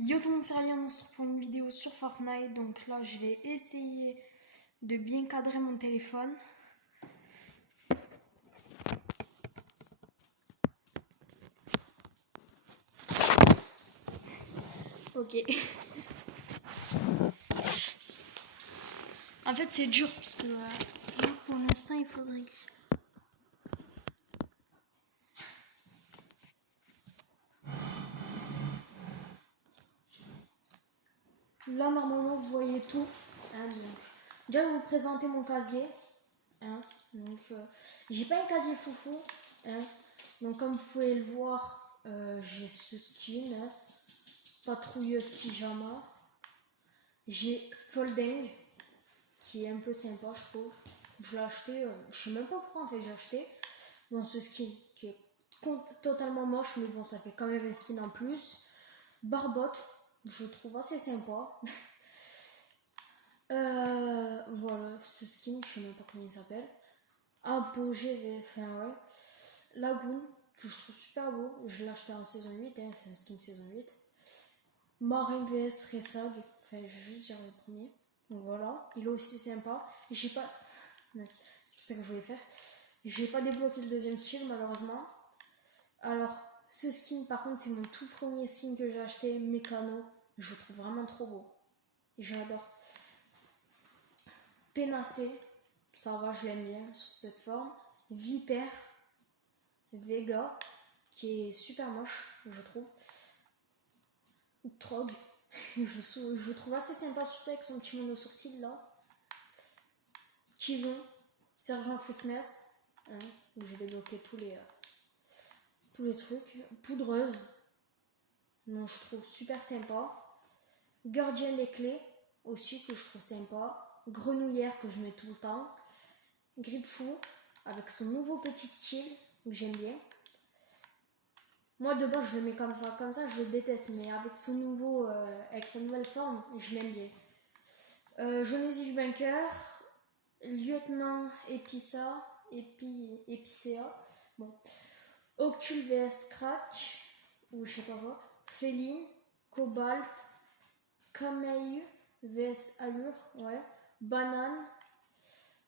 Yo tout le monde, c'est Ryan, on se retrouve pour une vidéo sur Fortnite. Donc là, je vais essayer de bien cadrer mon téléphone. Ok. En fait, c'est dur parce que pour l'instant, il faudrait que... Là, normalement, vous voyez tout. Donc, déjà, je vais vous présenter mon casier. Donc, j'ai pas un casier foufou. Donc, comme vous pouvez le voir, j'ai ce skin. Patrouilleuse pyjama. J'ai Folding, qui est un peu sympa, je trouve. Je l'ai acheté, je sais même pas pourquoi en fait j'ai acheté. Bon, ce skin qui est totalement moche, mais bon, ça fait quand même un skin en plus. Barbotte, je trouve assez sympa. Voilà, ce skin, je sais même pas comment il s'appelle. Apogée, enfin ouais. Lagoon, que je trouve super beau. Je l'ai acheté en saison 8, c'est un skin saison 8. Marin vs Resag, enfin je vais juste dire le premier. Donc voilà, il est aussi sympa. J'ai pas. C'est ça que je voulais faire. J'ai pas débloqué le deuxième style malheureusement. Alors, ce skin par contre, c'est mon tout premier skin que j'ai acheté, Mécano. Je le trouve vraiment trop beau. J'adore. Pénacé, ça va, je l'aime bien sur cette forme. Vipère, Vega, qui est super moche, je trouve. Trog, je trouve assez sympa, surtout avec son petit mono sourcil là. Tison, Sergent Fitness, où j'ai débloqué tous les trucs. Poudreuse, non, je trouve super sympa. Gardien des clés, aussi que je trouve sympa. Grenouillère que je mets tout le temps. Gripefou, avec son nouveau petit style que j'aime bien. Moi de base je le mets comme ça je le déteste, mais avec son nouveau, avec sa nouvelle forme, je l'aime bien. Genésie du Vainqueur, Lieutenant Épicéa, bon. Octul vs Scratch, ou je sais pas quoi. Féline, Cobalt, Cameille vs Allure, ouais. Banane,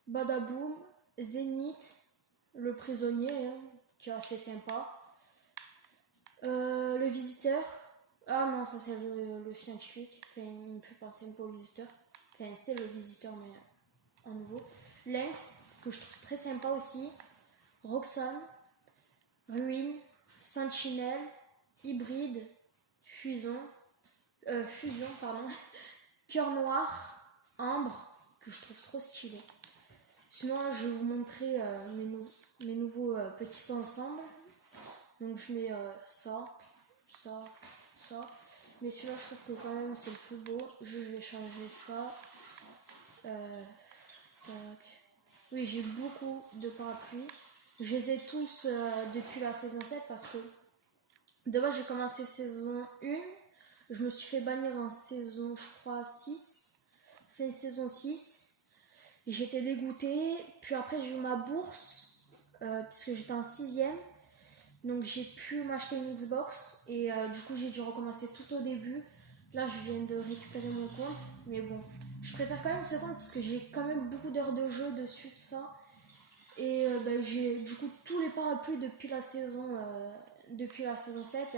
Badaboom, Zénith, le prisonnier, qui est assez sympa. Le visiteur, ah non, ça c'est le scientifique, enfin, il me fait penser un peu au visiteur. Enfin, c'est le visiteur, mais en nouveau. Lynx, que je trouve très sympa aussi. Roxane, Ruine, Sentinelle, Hybride, Fusion, pardon. Cœur Noir, Ambre, que je trouve trop stylé. Sinon, là, je vais vous montrer mes nouveaux petits ensembles. Donc, je mets ça. Mais celui-là, je trouve que quand même, c'est le plus beau. Je vais changer ça. Oui, j'ai beaucoup de parapluies. Je les ai tous depuis la saison 7 parce que de base, j'ai commencé saison 1. Je me suis fait bannir en saison, je crois, 6. Fin saison 6. J'étais dégoûtée. Puis après, j'ai eu ma bourse puisque j'étais en 6ème. Donc j'ai pu m'acheter une Xbox et du coup j'ai dû recommencer tout au début. Là je viens de récupérer mon compte, mais bon, je préfère quand même ce compte parce que j'ai quand même beaucoup d'heures de jeu dessus, tout ça. Et j'ai du coup tous les parapluies depuis la saison 7,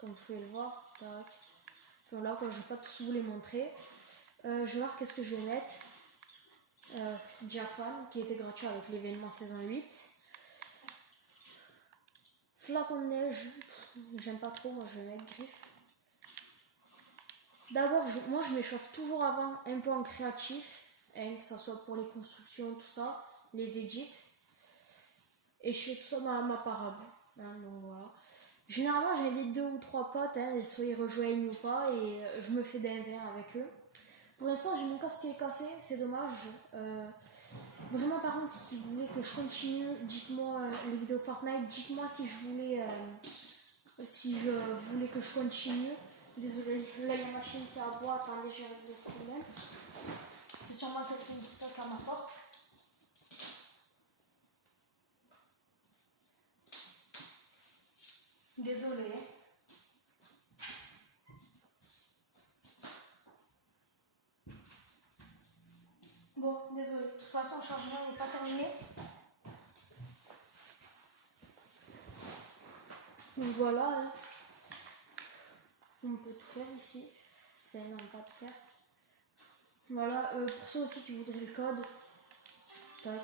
comme vous pouvez le voir. Tac. Enfin, là quoi, je vais pas tous vous les montrer. Je vais voir qu'est-ce que je vais mettre. Diaphane qui était gratuit avec l'événement saison 8. Flacon de neige, j'aime pas trop, moi je vais mettre griffe. D'abord, moi je m'échauffe toujours avant un peu en créatif, que ce soit pour les constructions, tout ça, les edits. Et je fais tout ça dans ma parable. Donc voilà. Généralement, j'invite 2 ou 3 potes, soit ils rejoignent ou pas, et je me fais d'un verre avec eux. Pour l'instant, j'ai mon casque qui est cassé, c'est dommage. Vraiment, par contre, si vous voulez que je continue, dites-moi les vidéos Fortnite, dites-moi si je voulais que je continue. Désolée, là il y a ma machine qui est à bois, attendez, j'ai réglé ce problème. C'est sûrement quelqu'un qui toque à ma porte. Désolée. toute façon, le chargement n'est pas terminé. Donc voilà, hein. On peut tout faire ici. Enfin non, pas tout faire. Voilà, pour ceux aussi qui voudraient le code. Tac.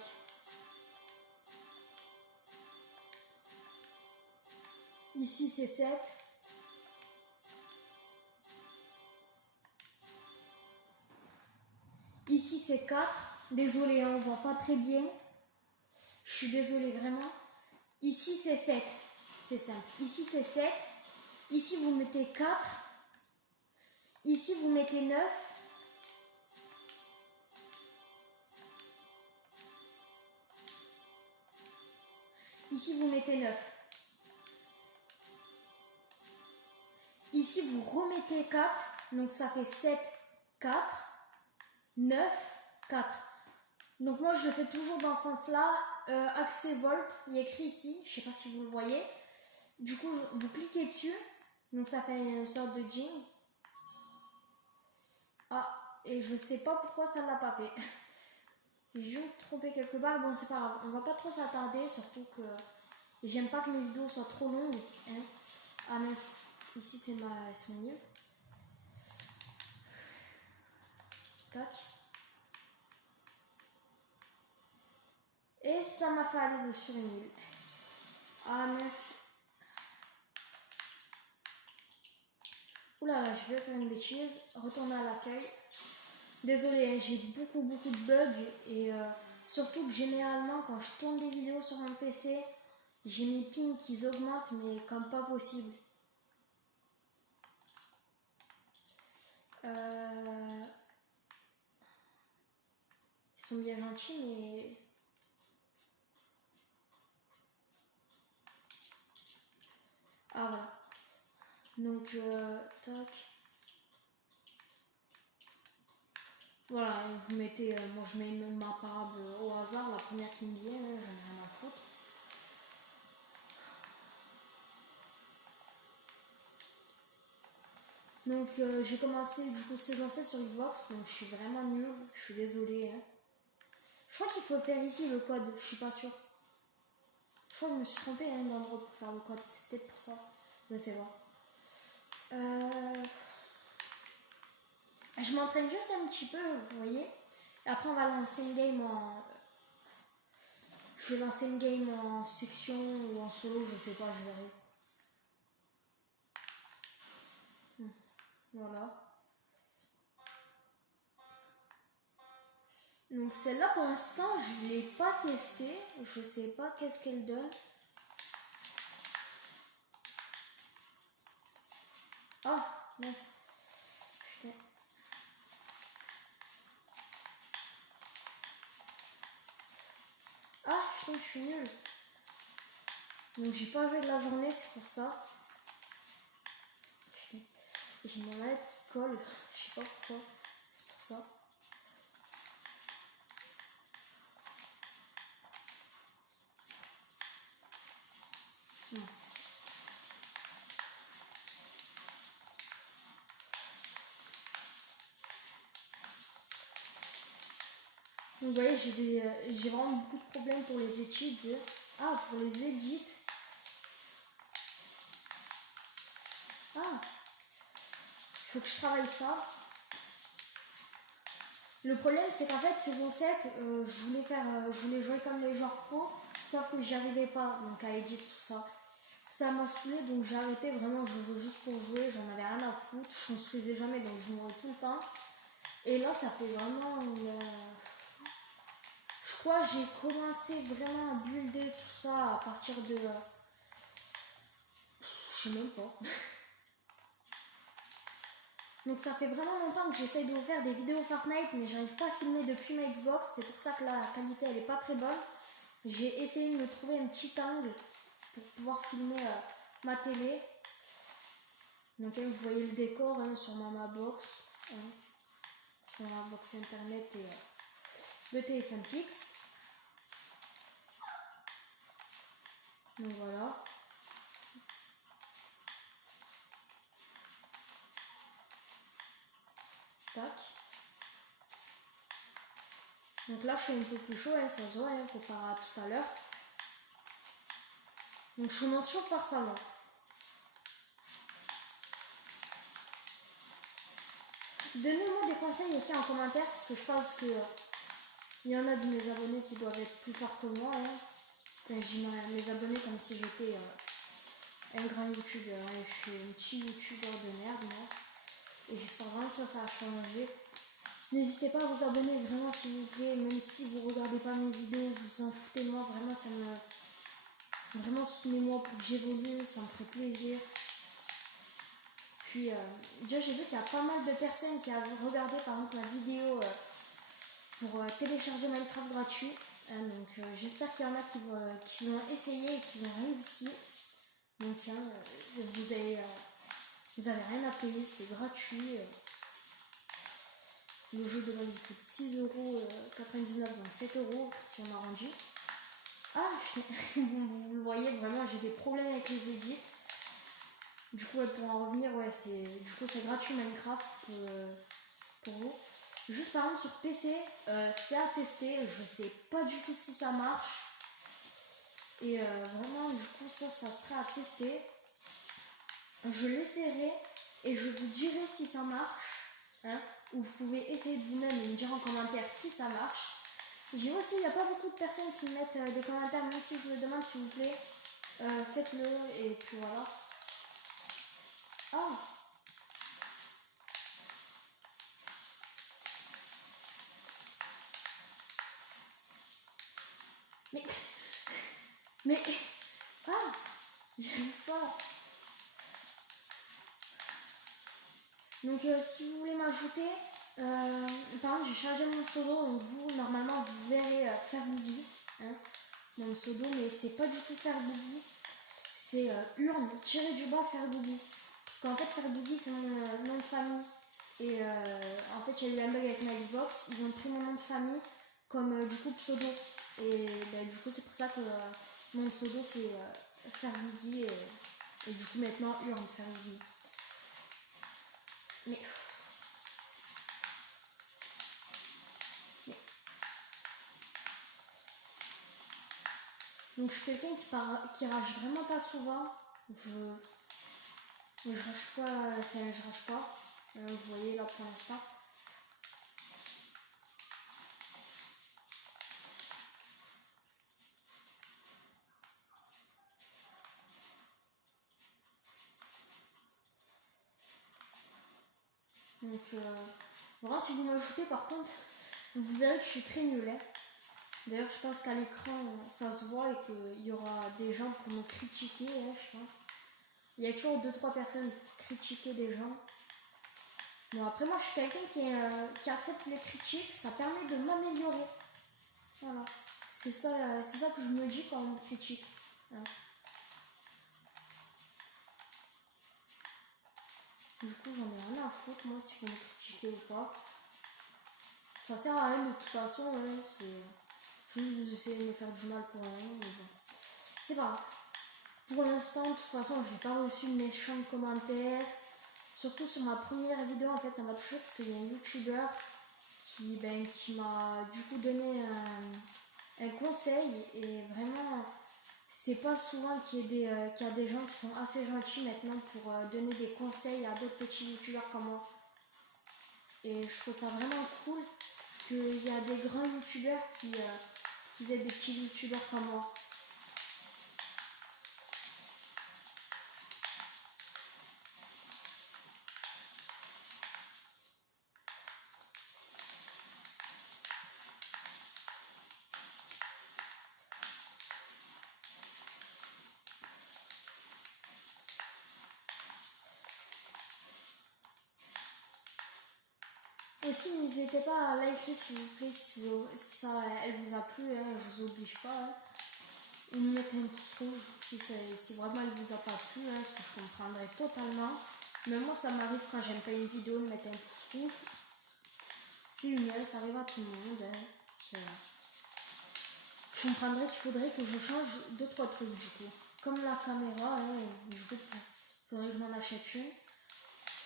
Ici c'est 7. Ici c'est 4. Désolé, hein, on voit pas très bien. Je suis désolée vraiment. Ici c'est 7. C'est simple. Ici c'est 7. Ici vous mettez 4. Ici vous mettez 9. Ici vous mettez 9. Ici vous remettez 4. Donc ça fait 7, 4, 9, 4. Donc moi je le fais toujours dans ce sens là. Accès volt, il est écrit ici. Je sais pas si vous le voyez. Du coup vous cliquez dessus. Donc ça fait une sorte de jing. Ah, et je sais pas pourquoi ça ne l'a pas fait. J'ai trompé quelque part. Bon, c'est pas grave. On va pas trop s'attarder. Surtout que j'aime pas que mes vidéos soient trop longues. Hein. Ah mince. Ici, c'est mon livre. Tac. Et ça m'a fait aller sur une île. Ah mince. Oula, je vais faire une bêtise. Retourner à l'accueil. Désolée, j'ai beaucoup de bugs. Et surtout que généralement, quand je tourne des vidéos sur mon PC, j'ai mes pings qui augmentent, mais comme pas possible. Ils sont bien gentils, mais... Ah voilà. Donc, tac. Voilà, vous mettez... moi, je mets ma parable au hasard, la première qui me vient, j'en ai rien à foutre. Donc, j'ai commencé du coup saison 7 sur Xbox, donc je suis vraiment nulle, je suis désolée. Hein. Je crois qu'il faut faire ici le code, je suis pas sûre. Je crois que je me suis trompée hein, d'endroit pour faire le code, c'est peut-être pour ça. Je sais pas. Je m'entraîne juste un petit peu, vous voyez. Et après, on va lancer une game en... Je vais lancer une game en section ou en solo, je sais pas, je verrai. Voilà. Donc celle-là, pour l'instant, je ne l'ai pas testée. Je sais pas qu'est-ce qu'elle donne. Ah, mince. Putain. Ah, putain, je suis nulle. Donc j'ai pas joué de la journée, c'est pour ça. Putain. J'ai mon manette qui colle. Je sais pas pourquoi. C'est pour ça. Non. Donc vous voyez, j'ai vraiment beaucoup de problèmes pour les edits. Ah, pour les edits. Ah, il faut que je travaille ça. Le problème, c'est qu'en fait, saison 7, je voulais jouer comme les joueurs pro, sauf que j'y arrivais pas, donc à edit tout ça. Ça m'a saoulé, donc j'ai arrêté, vraiment, je jouais juste pour jouer, j'en avais rien à foutre, je construisais jamais, donc je mourais tout le temps. Et là, ça fait vraiment une... Je crois que j'ai commencé vraiment à builder tout ça à partir de... Je sais même pas. Donc ça fait vraiment longtemps que j'essaye de vous faire des vidéos Fortnite, mais j'arrive pas à filmer depuis ma Xbox, c'est pour ça que la qualité elle est pas très bonne. J'ai essayé de me trouver un petit angle pour pouvoir filmer ma télé. Donc vous voyez le décor hein, sur ma box, hein, sur ma box internet et le téléphone fixe. Donc voilà. Tac. Donc là, je suis un peu plus chaud, hein, ça se voit, hein, comparé à tout à l'heure. Donc je commence chaud par ça, là. Donnez-moi des conseils aussi en commentaire, parce que je pense que il y en a de mes abonnés qui doivent être plus forts que moi. Hein. Enfin, je dis mes abonnés comme si j'étais un grand youtubeur. Hein. Je suis un petit youtubeur de merde, moi. Et j'espère vraiment que ça a changé. N'hésitez pas à vous abonner, vraiment, s'il vous plaît. Même si vous regardez pas mes vidéos, vous en foutez de moi. Vraiment, ça me... Vraiment, soutenez-moi pour que j'évolue. Ça me ferait plaisir. Puis, déjà, j'ai vu qu'il y a pas mal de personnes qui avaient regardé, par exemple, la vidéo pour télécharger Minecraft gratuit. Hein, donc, j'espère qu'il y en a qui ont essayé et qui ont réussi. Donc, hein, vous avez rien à payer, c'est gratuit. Le jeu de base il coûte 6,99€, donc 7€ si on arrondit. Ah, vous le voyez, vraiment j'ai des problèmes avec les edits. Du coup, pour en revenir, ouais, c'est gratuit Minecraft pour vous. Juste par exemple sur PC, c'est à tester, je sais pas du tout si ça marche. Et vraiment, du coup, ça serait à tester. Je l'essayerai et je vous dirai si ça marche. Hein, ou vous pouvez essayer de vous-même et me dire en commentaire si ça marche. J'ai vu aussi, il n'y a pas beaucoup de personnes qui mettent des commentaires, même si je vous le demande s'il vous plaît. Faites-le et puis voilà. Ah! Mais... Mais... Ah! J'arrive pas. Donc si vous voulez m'ajouter, par exemple j'ai chargé mon pseudo, donc vous normalement vous verrez faire boogie hein, dans le pseudo, mais c'est pas du tout faire boogie, c'est urne tiré du bas faire boogie. Parce qu'en fait faire boogie c'est mon nom de famille. Et en fait il y a eu un bug avec ma Xbox, ils ont pris mon nom de famille comme du coup pseudo. Et du coup c'est pour ça que mon pseudo c'est faire boogie et du coup maintenant urne faire boogie. Mais... Donc je suis quelqu'un qui rage vraiment pas souvent. Je rage pas, enfin je rage pas. Vous voyez là pour l'instant. Donc vraiment si vous m'ajoutez par contre, vous verrez que je suis très nulle. Hein. D'ailleurs je pense qu'à l'écran ça se voit et qu'il y aura des gens pour me critiquer, hein, je pense. Il y a toujours 2-3 personnes pour critiquer des gens. Bon après moi je suis quelqu'un qui accepte les critiques, ça permet de m'améliorer. Voilà. C'est ça que je me dis quand on me critique. Voilà. Du coup j'en ai rien à foutre moi si vous me critiquez ou pas. Ça sert à rien de toute façon, hein, c'est juste vous essayez de me faire du mal pour rien, mais bon. C'est pas grave. Pour l'instant, de toute façon, j'ai pas reçu de méchants commentaires. Surtout sur ma première vidéo, en fait, ça m'a touché parce qu'il y a un youtubeur qui m'a du coup donné un conseil. Et vraiment, c'est pas souvent qu'il y a des gens qui sont assez gentils maintenant pour donner des conseils à d'autres petits youtubeurs comme moi. Et je trouve ça vraiment cool qu'il y a des grands youtubeurs qui aient des petits youtubeurs comme moi. Aussi, n'hésitez pas à liker s'il vous plaît si ça elle vous a plu, hein, je vous oblige pas. Hein. Ou me mettre un pouce rouge si vraiment elle vous a pas plu, hein, ce que je comprendrai totalement. Mais moi ça m'arrive quand j'aime pas une vidéo de mettre un pouce rouge. C'est humain, ça arrive à tout le monde. Hein. Je comprendrais qu'il faudrait que je change 2-3 trucs du coup. Comme la caméra, hein, du coup il faudrait que je m'en achète une.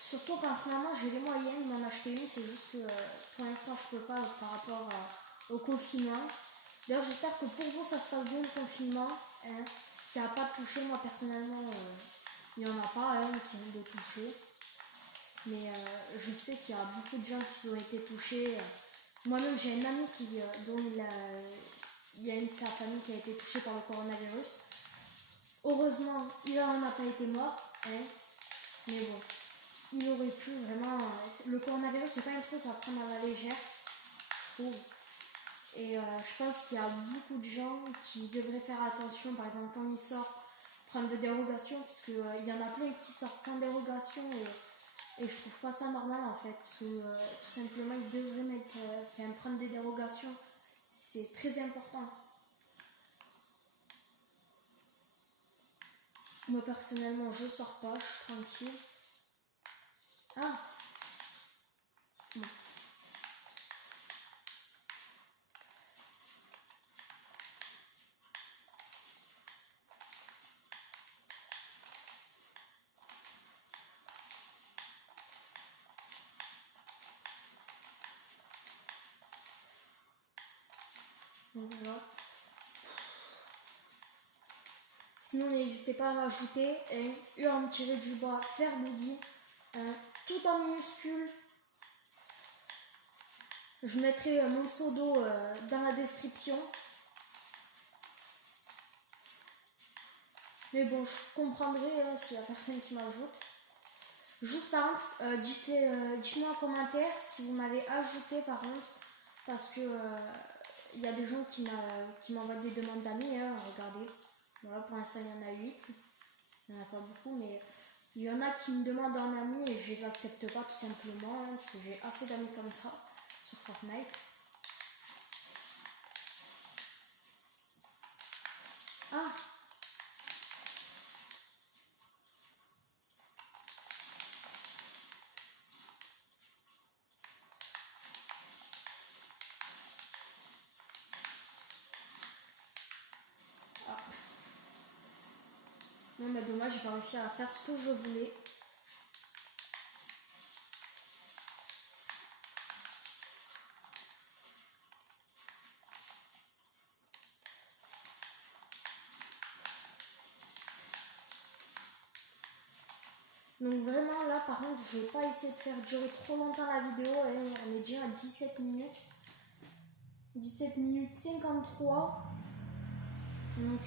Surtout qu'en ce moment j'ai les moyens de m'en acheter une, c'est juste que pour l'instant je peux pas par rapport au confinement. D'ailleurs, j'espère que pour vous, ça se passe bien le confinement. Hein, qui n'a pas touché, moi personnellement, il n'y en a pas qui ont touché. Mais je sais qu'il y a beaucoup de gens qui ont été touchés. Moi-même, j'ai un ami dont il y a une de sa famille qui a été touchée par le coronavirus. Heureusement, il n'en a pas été mort. Hein, mais bon, il aurait pu vraiment. Le coronavirus, c'est pas un truc à prendre à la légère, je trouve. Et je pense qu'il y a beaucoup de gens qui devraient faire attention, par exemple, quand ils sortent, prendre des dérogations, parce qu'il y en a plein qui sortent sans dérogation. Et je trouve pas ça normal en fait, parce que tout simplement ils devraient prendre des dérogations, c'est très important. Moi personnellement je sors pas, je suis tranquille. Ah bon. Donc voilà. Sinon n'hésitez pas à m'ajouter et en tirer du bas, faire boogie, tout en minuscule. Je mettrai mon pseudo dans la description. Mais bon, je comprendrai s'il y a personne qui m'ajoute. Juste par contre, dites-moi en commentaire si vous m'avez ajouté par contre, parce que il y a des gens qui m'envoient des demandes d'amis, regardez. Voilà, pour l'instant il y en a 8. Il n'y en a pas beaucoup, mais il y en a qui me demandent un ami et je les accepte pas tout simplement, parce que j'ai assez d'amis comme ça sur Fortnite. Ah! Ah. Non mais dommage, j'ai pas réussi à faire ce que je voulais. Donc vraiment là par contre je vais pas essayer de faire durer trop longtemps la vidéo, on est déjà à 17 minutes. 17 minutes 53. Donc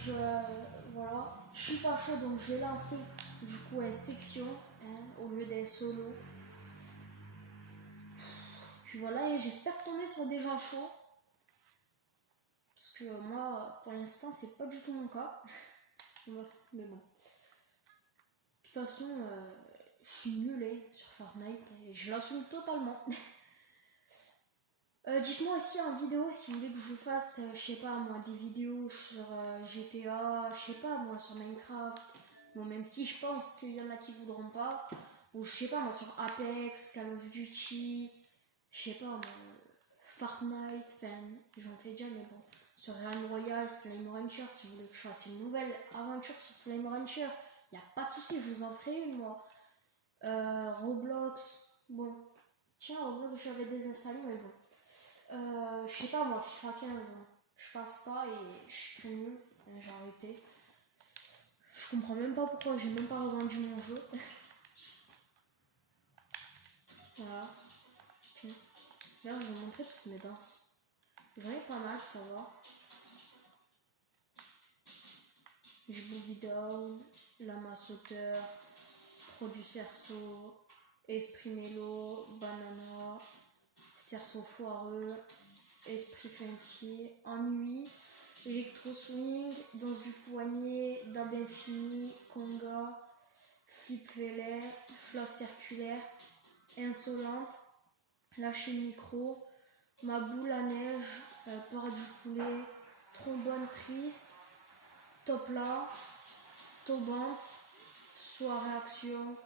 voilà, je suis pas chaud donc je vais lancer du coup une section au lieu d'un solo. Puis voilà, et j'espère tomber sur des gens chauds. Parce que moi pour l'instant c'est pas du tout mon cas. Mais bon. De toute façon, je suis nulle sur Fortnite et je l'assume totalement. Dites-moi aussi en vidéo si vous voulez que je vous fasse, je sais pas moi, des vidéos sur GTA, je sais pas moi, sur Minecraft. Bon, même si je pense qu'il y en a qui voudront pas. Ou je sais pas moi, sur Apex, Call of Duty, je sais pas moi, Fortnite, enfin, j'en fais déjà, mais bon. Sur Realm Royale, Slime Rancher, si vous voulez que je fasse une nouvelle aventure sur Slime Rancher, y a pas de souci, je vous en ferai une moi. Roblox, bon, tiens, Roblox j'avais désinstallé, mais bon. Je sais pas moi, FIFA 15, bon, je passe pas et je suis très nul, j'ai arrêté. Je comprends même pas pourquoi j'ai même pas revendu mon jeu. Voilà. Tiens. D'ailleurs, je vais vous montrer toutes mes danses. J'en ai pas mal, ça va. J'ai Boogie Down, Lama Sauteur, Produit Cerceau, Esprit Mélo, Banana, Cerceau Foireux, Esprit Funky, Ennui, Electro Swing, Danse du Poignet, Dab Infini, Conga, Flip Vélet, Flash Circulaire, Insolente, Lâcher le micro, Ma boule à neige, Peur du poulet, Trombone triste, Top là, Tobante, Soirée action,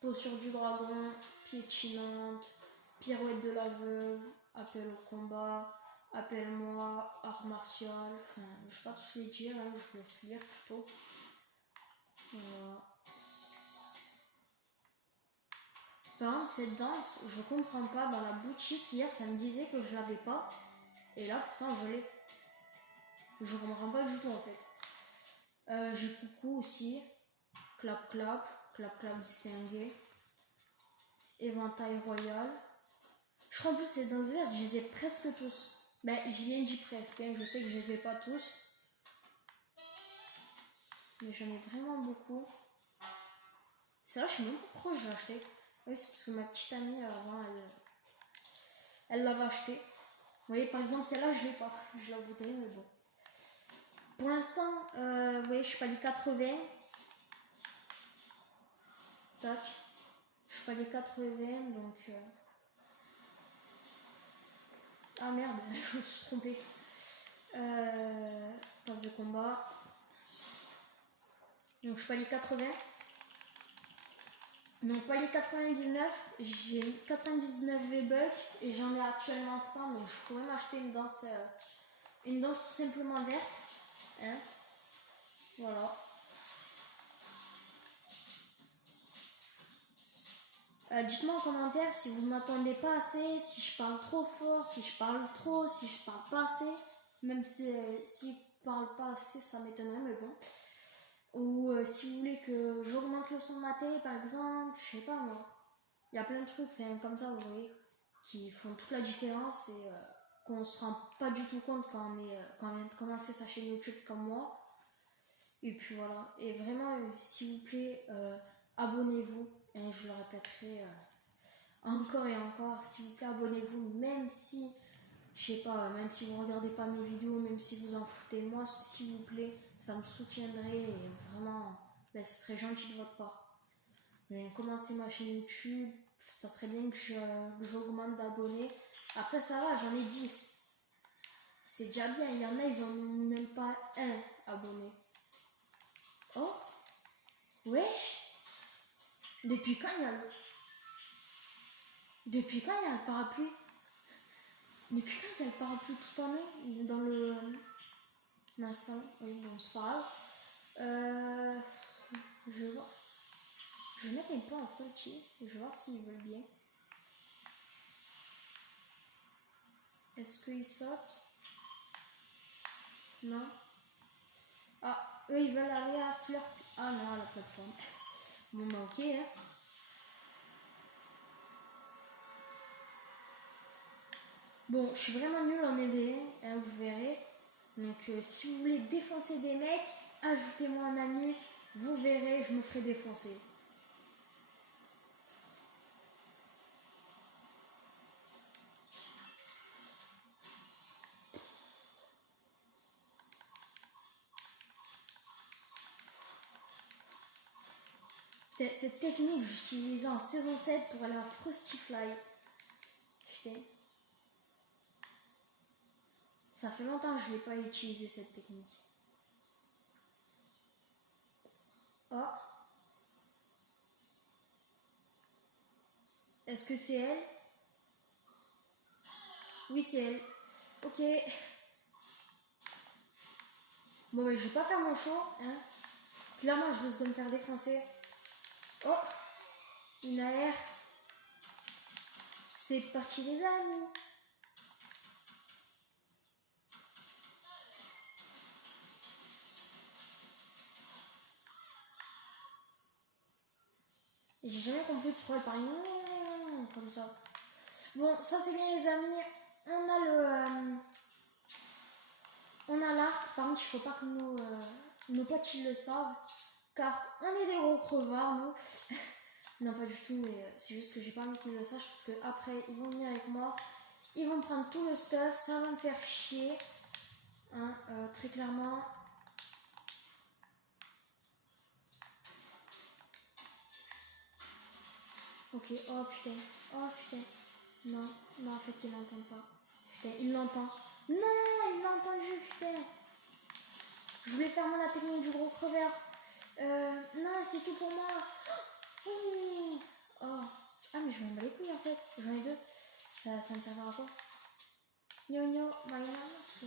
Posture du dragon, Piétinante, Pirouette de la veuve, Appel au combat, Appelle-moi, Art martial, enfin, je sais pas tous les dire, je vous laisse lire plutôt. Voilà. Par contre, cette danse, je comprends pas, dans la boutique hier, ça me disait que je l'avais pas. Et là, pourtant, je l'ai. Je comprends pas du tout en fait. J'ai coucou aussi. Clap clap. Clap clap distingué. Éventail royal. Je crois en plus c'est dans ce vert, je les ai presque tous. Ben, j'y viens dit presque, hein. Je sais que je les ai pas tous. Mais j'en ai vraiment beaucoup. C'est là, je sais même pas pourquoi je l'ai acheté. Oui, c'est parce que ma petite amie avant, elle l'avait acheté. Vous voyez, par exemple, celle-là, je l'ai pas. Je la voudrais, mais bon. Pour l'instant, vous voyez, je suis pas les 80. Tac. Je suis pas les 80, donc... Ah merde, je me suis trompée. Passe de combat. Donc je suis pas les 80. Donc pas les 99. J'ai 99 V-Bucks et j'en ai actuellement 100. Donc je pourrais m'acheter une danse tout simplement verte. Hein, voilà. Dites-moi en commentaire si vous ne m'attendez pas assez, si je parle trop fort, si je parle trop, si je parle pas assez. Même si je parle pas assez, ça m'étonnerait, mais bon. Ou si vous voulez que j'augmente le son de ma télé, par exemple, je sais pas moi. Il y a plein de trucs comme ça, vous voyez, qui font toute la différence et qu'on se rend pas du tout compte quand on vient de commencer sa chaîne YouTube comme moi. Et puis voilà. Et vraiment, s'il vous plaît, abonnez-vous. Et je le répéterai encore et encore. S'il vous plaît, abonnez-vous. Même si, je sais pas, même si vous regardez pas mes vidéos, même si vous en foutez de moi, s'il vous plaît, ça me soutiendrait. Et vraiment, ben, ce serait gentil de votre part. J'ai commencé ma chaîne YouTube. Ça serait bien que j'augmente d'abonnés. Après, ça va, j'en ai 10. C'est déjà bien. Il y en a, ils ont même pas un abonné. Oh, wesh. Depuis quand il y a le... Depuis quand il y a le parapluie? Depuis quand il y a le parapluie tout en haut? Dans le... Dans le salon. Oui, bon, c'est pas grave. Je vois. Je vais mettre un peu en photo. Je vais voir s'ils veulent bien. Est-ce qu'ils sautent? Non. Ah, eux ils veulent aller à Slurp. Ah non, à la plateforme. Bon bah ok hein. Bon, je suis vraiment nulle en EV1, hein, vous verrez. Donc si vous voulez défoncer des mecs, ajoutez-moi un ami, vous verrez, je me ferai défoncer. Cette technique, j'utilisais en saison 7 pour aller à Frosty Fly. Putain. Ça fait longtemps que je n'ai pas utilisé cette technique. Oh. Est-ce que c'est elle? Oui, c'est elle. Ok. Bon, mais je vais pas faire mon show. Hein. Clairement, je risque de me faire défoncer. Oh. Une AR. C'est parti, les amis. J'ai jamais compris pourquoi elle parlait comme ça. Bon, ça c'est bien les amis. On a le... on a l'arc. Par contre, il faut pas que nos potes ils le savent. Car on est des gros crevards, nous. Non, pas du tout, mais c'est juste que j'ai pas envie qu'ils le sachent. Parce que après, ils vont venir avec moi. Ils vont prendre tout le stuff. Ça va me faire chier. Hein, très clairement. Ok, oh putain. Oh putain. Non, non, en fait, ils l'entendent pas. Putain, il l'entend. Non, il l'a entendu, putain. Je voulais faire la technique du gros creveur. Non, c'est tout pour moi. Oui. Oh. Ah, mais je m'en bats les couilles en fait. J'en ai deux. Ça me servira à quoi? Gnogno, mayonnaise.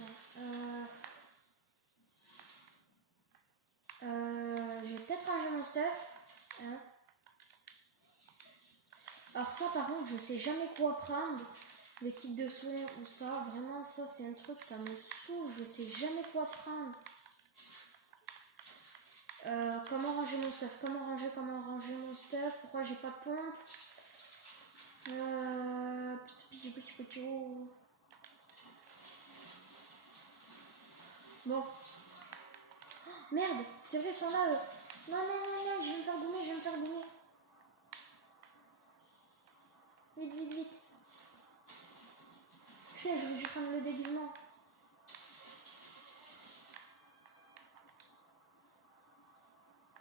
Je vais peut-être ranger mon stuff. Hein. Alors ça par contre je sais jamais quoi prendre. les kits de soins ou ça, vraiment ça c'est un truc, ça me saoule, je sais jamais quoi prendre. Comment ranger mon stuff, comment ranger mon stuff, pourquoi j'ai pas de pompe. Bon. Oh, merde, c'est vrai, ils sont là eux. Non, non, non, non, je vais me faire goumer, je vais me faire goumer. Vite, vite, vite. Putain, je vais prendre le déguisement.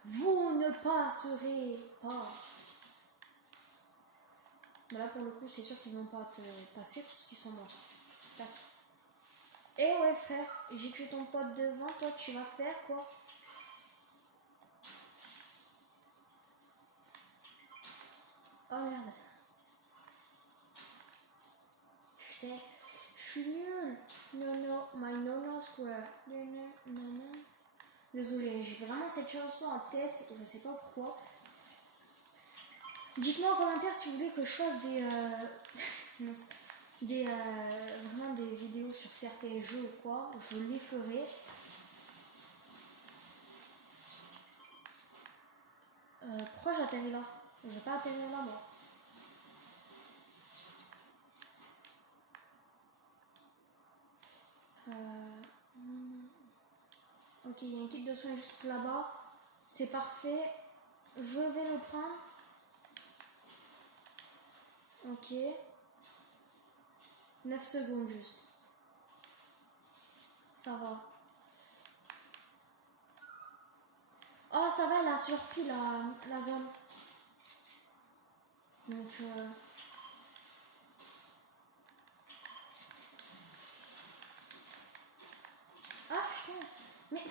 Vous ne passerez pas. Mais là, pour le coup, c'est sûr qu'ils vont pas te passer parce qu'ils sont morts. Tac. Eh ouais, frère, j'ai tué ton pote devant, toi, tu vas faire quoi? Oh merde. Putain, je suis nulle. No, my no square. No. Désolée, j'ai vraiment cette chanson en tête, je sais pas pourquoi. Dites-moi en commentaire si vous voulez que je fasse vraiment des vidéos sur certains jeux ou quoi, je les ferai. Pourquoi j'atterris là? Je vais pas atterrir là moi. Ok, il y a un kit de soins juste là-bas. C'est parfait. Je vais le prendre. Ok. 9 secondes juste. Ça va. Oh, ça va, elle a surpris la zone. Donc, ah, putain. Mais...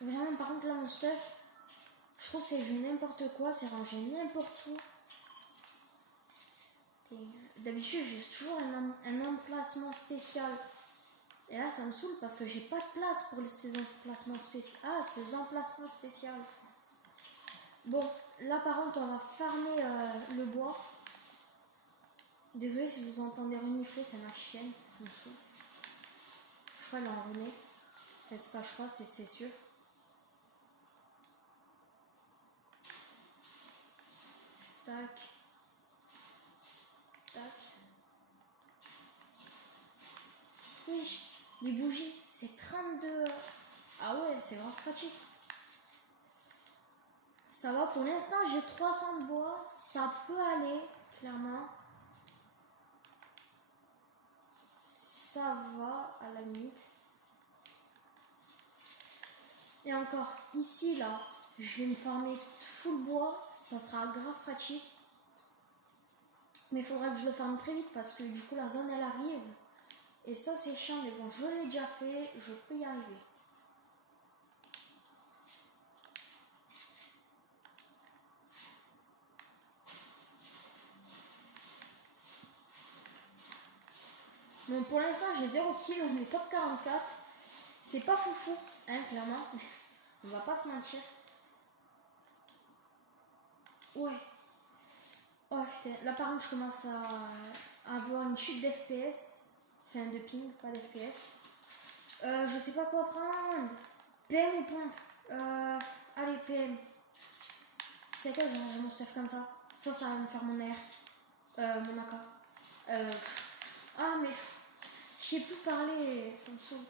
Vraiment, par contre, là, mon stuff, je trouve que c'est n'importe quoi, c'est rangé n'importe où. D'habitude, j'ai toujours un emplacement spécial. Et là, ça me saoule parce que j'ai pas de place pour ces emplacements spéciaux. Ah, ces emplacements spéciaux. Bon, là, par contre, on va farmer le bois. Désolée si vous entendez renifler, c'est ma chienne, ça me saoule. Je crois qu'elle est enrhumée. Enfin, c'est pas je crois, c'est sûr. Tac. Tac. Oui, les bougies, c'est 32. Ah ouais, c'est vraiment pratique. Ça va, pour l'instant, j'ai 300 de bois. Ça peut aller, clairement. Ça va, à la limite. Et encore, ici, là, je vais me farmer full bois. Ça sera grave pratique. Mais il faudra que je le farme très vite parce que du coup, la zone, elle arrive. Et ça, c'est chiant, mais bon, je l'ai déjà fait. Je peux y arriver. Bon, pour l'instant, j'ai 0 kill, on est top 44. C'est pas foufou, hein, clairement. On va pas se mentir. Ouais. Oh putain, là par contre, je commence à avoir une chute d'FPS. Enfin, de ping, pas d'FPS. Je sais pas quoi prendre. PM ou pompe? Allez, PM. C'est quoi, j'ai mon stuff comme ça. Ça va me faire mon air. Mon AK. Ah, mais je sais plus parler, ça me saoule.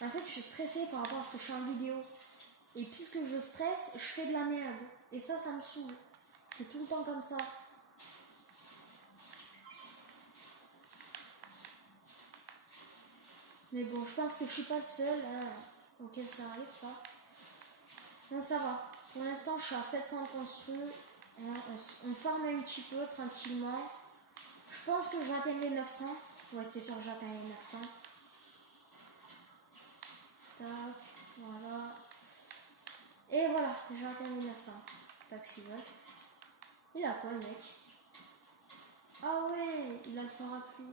En fait, je suis stressée par rapport à ce que je suis en vidéo. Et puisque je stresse, je fais de la merde. Et ça me saoule. C'est tout le temps comme ça. Mais bon, je pense que je suis pas le seul. Hein, auquel ça arrive, ça. Bon, ça va. Pour l'instant, je suis à 700 construits. Hein, on farme un petit peu, tranquillement. Je pense que j'atteins les 900. Ouais, c'est sûr que j'atteins les 900. Tac, voilà. Et voilà, j'ai atteint les 900. Taxi vote. Il a quoi le mec? Ah ouais, il a le parapluie.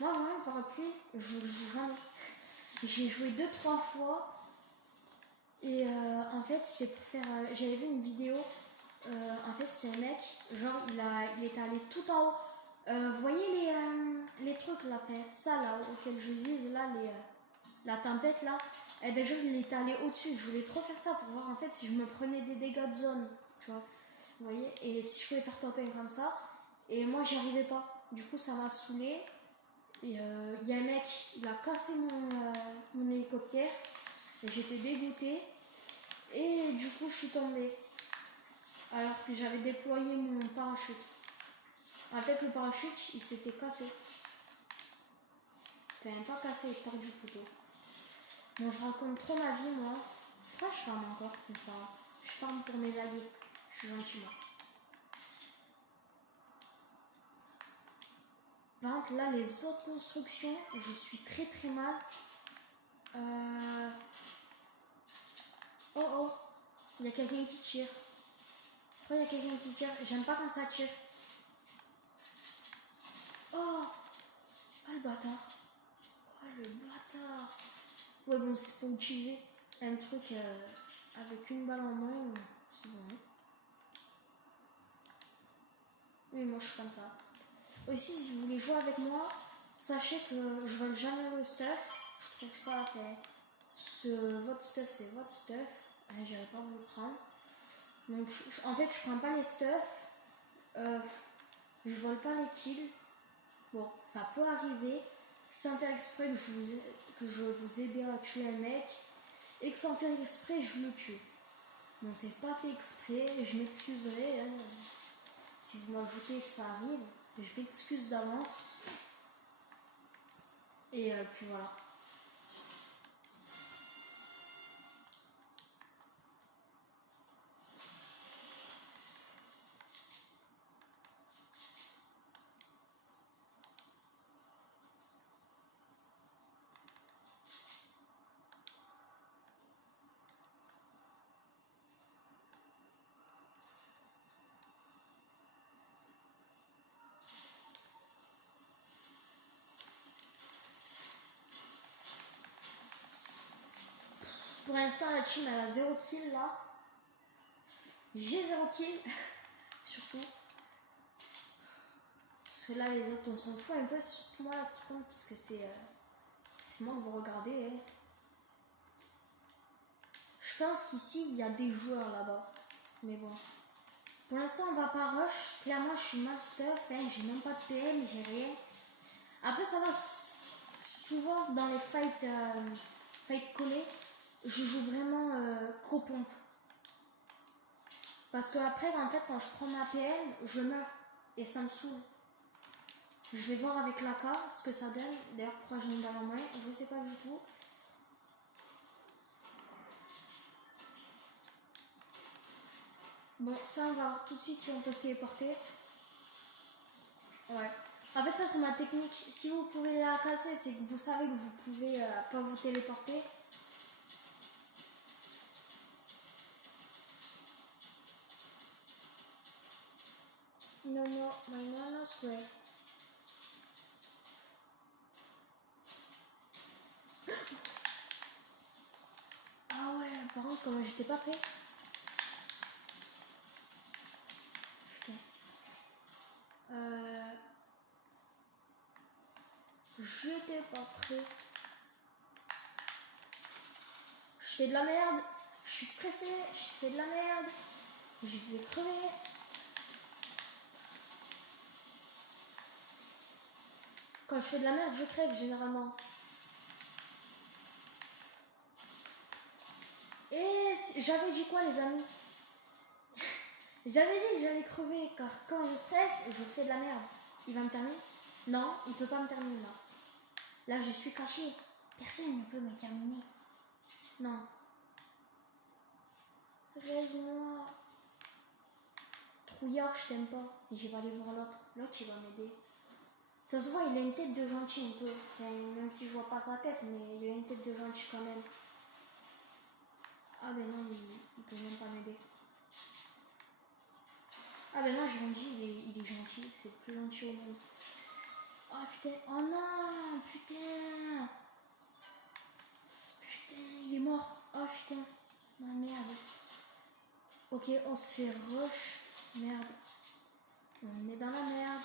Moi vraiment le parapluie, je le joue jamais. J'ai joué 2-3 fois. Et en fait, c'était pour faire. J'avais vu une vidéo. En fait, c'est un mec, genre, il est allé tout en haut. Vous voyez les trucs là, ça là, auquel je vise là, la tempête là. Et ben, genre, il est allé au-dessus. Je voulais trop faire ça pour voir en fait si je me prenais des dégâts de zone, tu vois. Vous voyez, et si je pouvais faire top 1 comme ça. Et moi, j'y arrivais pas. Du coup, ça m'a saoulé. Et il y a un mec, il a cassé mon hélicoptère. Et j'étais dégoûtée. Et du coup, je suis tombée. Alors que j'avais déployé mon parachute. En fait, le parachute, il s'était cassé. Enfin, pas cassé, tordu plutôt. Bon, je raconte trop ma vie, moi. Pourquoi je farme encore? Mais ça va. Je farme pour mes alliés. Je suis gentil, moi. Par contre, là, les autres constructions, je suis très très mal. Oh oh, il y a quelqu'un qui tire. Pourquoi il y a quelqu'un qui tire? J'aime pas quand ça tire. Oh, oh le bâtard. Oh le bâtard. Ouais, bon, c'est pour utiliser un truc avec une balle en main. C'est bon. Hein. Oui, moi je suis comme ça. Aussi, si vous voulez jouer avec moi, sachez que je vole jamais le stuff. Je trouve ça fait. Votre stuff, c'est votre stuff. Allez, j'irai pas vous le prendre. Donc, en fait, je prends pas les stuff. Je vole pas les kills. Bon, ça peut arriver sans faire exprès que je vous aide à tuer un mec et que sans faire exprès, je le tue. Bon, c'est pas fait exprès, je m'excuserai. Hein. Si vous m'ajoutez que ça arrive, je m'excuse d'avance. Et puis voilà. Pour l'instant, la team elle a 0 kill là. J'ai 0 kill. Surtout. Parce que là, les autres, on s'en fout un peu. Surtout moi là qui compte. Parce que c'est moi que vous regardez. Hein. Je pense qu'ici, il y a des joueurs là-bas. Mais bon. Pour l'instant, on va pas rush. Clairement, je suis mal stuff. Hein. J'ai même pas de PM, j'ai rien. Après, ça va. Souvent, dans les fights collés, je joue vraiment qu'aux pompes. Parce que après, en fait, quand je prends ma PM, je meurs. Et ça me saoule. Je vais voir avec l'AK ce que ça donne. D'ailleurs, pourquoi je l'ai dans la main, je sais pas du tout. Bon, ça, on va voir tout de suite si on peut se téléporter. Ouais. En fait, ça, c'est ma technique. Si vous pouvez la casser, c'est que vous savez que vous pouvez pas vous téléporter. Non, non, non, non, square. Ah ouais, par contre, comme j'étais pas prêt. Putain. J'étais pas prêt. Je fais de la merde. Je suis stressée. Je fais de la merde. Je vais crever. Quand je fais de la merde, je crève généralement. Et j'avais dit quoi, les amis? J'avais dit que j'allais crever, car quand je stresse, je fais de la merde. Il va me terminer? Non, il peut pas me terminer là. Là, je suis caché. Personne ne peut me terminer. Non. Reste-moi. Trouillard, je t'aime pas. Et je vais aller voir l'autre. L'autre, il va m'aider. Ça se voit, il a une tête de gentil un peu. Enfin, même si je vois pas sa tête, mais il a une tête de gentil quand même. Ah ben non, il peut même pas m'aider. Ah ben non, j'ai rien dit, il est gentil. C'est le plus gentil au monde. Oh putain, oh non, putain. Putain, il est mort. Oh putain. Ok, on se fait rush. Merde. On est dans la merde.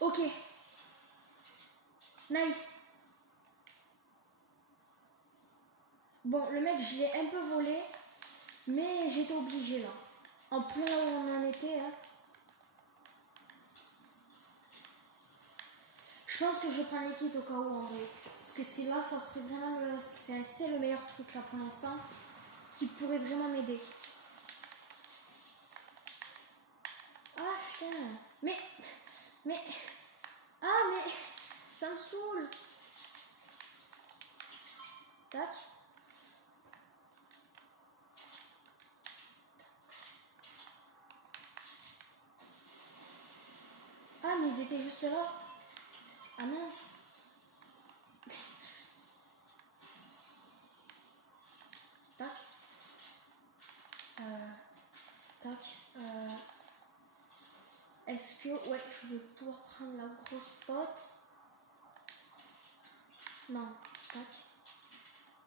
Ok. Nice. Bon, le mec, je l'ai un peu volé. Mais j'étais obligé là. En plein là où on en était. Hein. Je pense que je prends les kits au cas où en vrai. Parce que c'est là, ça serait vraiment c'est le meilleur truc là pour l'instant. Qui pourrait vraiment m'aider. Ah putain. Mais. Ah mais. Ça me saoule. Tac. Ah mais ils étaient juste là. Ah mince. Tac. Tac. Est-ce que... Ouais, je vais pouvoir prendre la grosse pote. Non. Tac.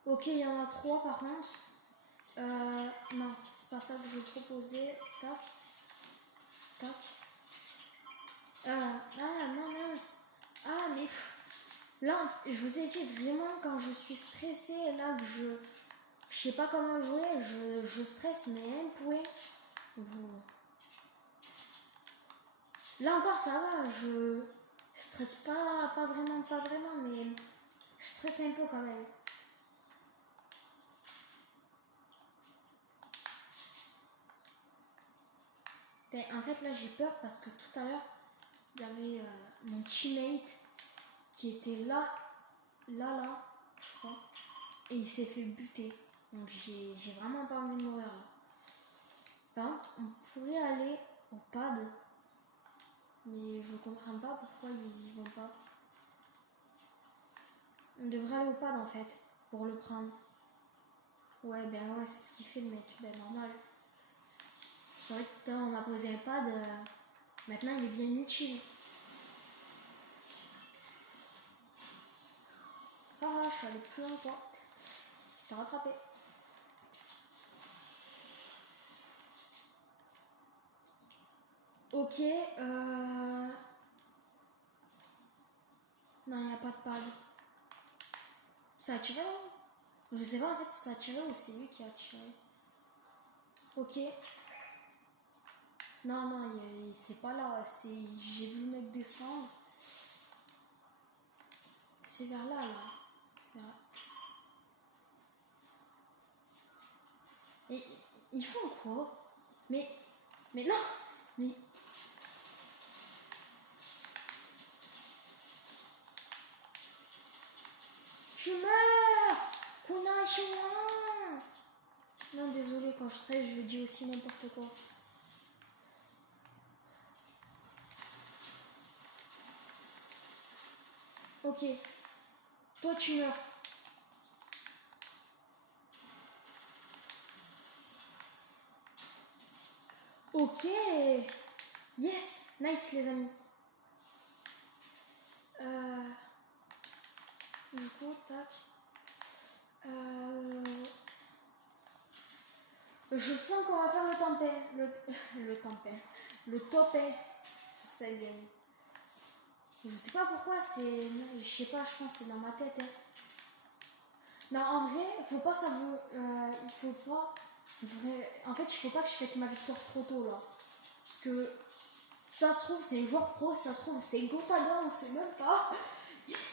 Ok, il y en a 3 par contre. Non, c'est pas ça que je proposais. Tac. Tac. Ah non mince. Ah mais... Là, je vous ai dit vraiment quand je suis stressée, là que je sais pas comment jouer, je stresse mais un point. Là encore ça va, je stresse pas vraiment, mais je stresse un peu quand même. En fait là j'ai peur parce que tout à l'heure, il y avait mon teammate qui était là, je crois, et il s'est fait buter. Donc j'ai vraiment pas envie de mourir là. Par contre, on pourrait aller au pad, mais je comprends pas pourquoi ils y vont pas. On devrait aller au pad en fait, pour le prendre. Ouais, ben ouais, c'est ce qu'il fait le mec, ben normal. C'est vrai que quand on a posé un pad, maintenant il est bien utile. Ah, je suis allée plus loin toi. Je t'ai rattrapé. Ok, non, il n'y a pas de pad. Ça a tiré là? Je sais pas en fait si ça a tiré ou c'est lui qui a tiré. Ok. Non, c'est pas là. J'ai vu le mec descendre. C'est vers là, là. Et ils font quoi? Mais non! Mais. Je meurs! Konachouan! Non, désolé, quand je stresse, je dis aussi n'importe quoi. Ok. Toi, tu meurs. Ok. Yes. Nice, les amis. Du coup, tac. Je sens qu'on va faire le tempé. Le tempé. Le topé sur cette game. Je sais pas pourquoi, c'est. Je sais pas, je pense que c'est dans ma tête. Hein. Non, en vrai, faut pas s'avouer. Il faut pas. En fait, il faut pas que je fête ma victoire trop tôt là. Parce que ça se trouve, c'est un joueur pro, ça se trouve, c'est Gotaga, on sait même pas.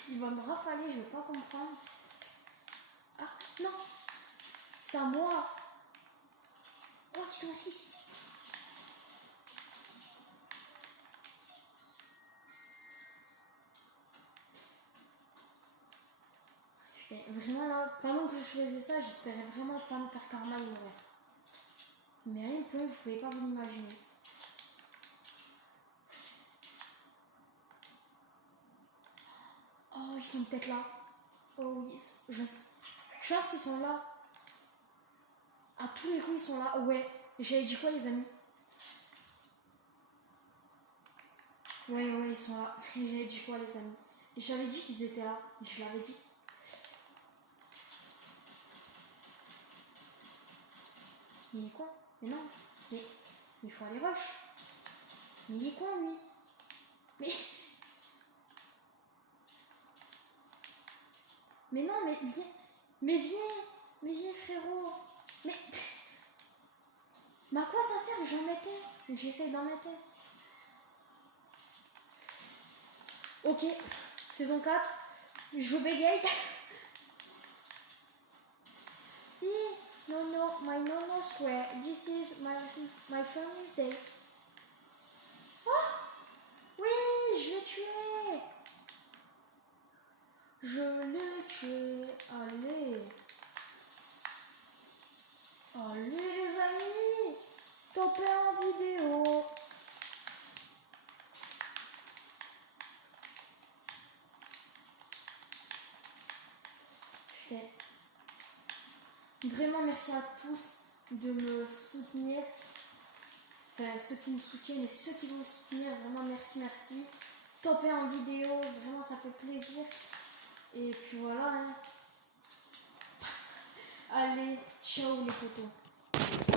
Il va me rafaler, je vais pas comprendre. Ah, non! C'est à moi! Oh, ils sont 6! Putain, vraiment là, pendant que je faisais ça, j'espérais vraiment pas me faire karma et mourir. Mais rien que vous pouvez pas vous imaginer. Oh, ils sont peut-être là. Oh oui, je pense qu'ils sont là. À tous les coups, ils sont là. Ouais, j'avais dit quoi, les amis? Ouais, ils sont là. J'avais dit quoi, les amis? J'avais dit qu'ils étaient là. Je l'avais dit. Mais il est con. Mais non. Mais il faut aller rush. Mais il est con, lui. Mais... Mais non, mais viens. Mais viens. Mais viens, frérot. Mais... Mais à quoi ça sert? J'en mettais. J'essaie d'en mettre. Ok. Saison 4. Je bégaye. No, my square. This is my family's day. Oh! Oui, je l'ai tué. Je l'ai tué. Allez. Allez les amis. Topez en vidéo. Putain. Vraiment merci à tous de me soutenir. Enfin, ceux qui me soutiennent et ceux qui vont me soutenir, vraiment merci. Topez en vidéo, vraiment ça fait plaisir. Et puis voilà. Hein. Allez, ciao les potos.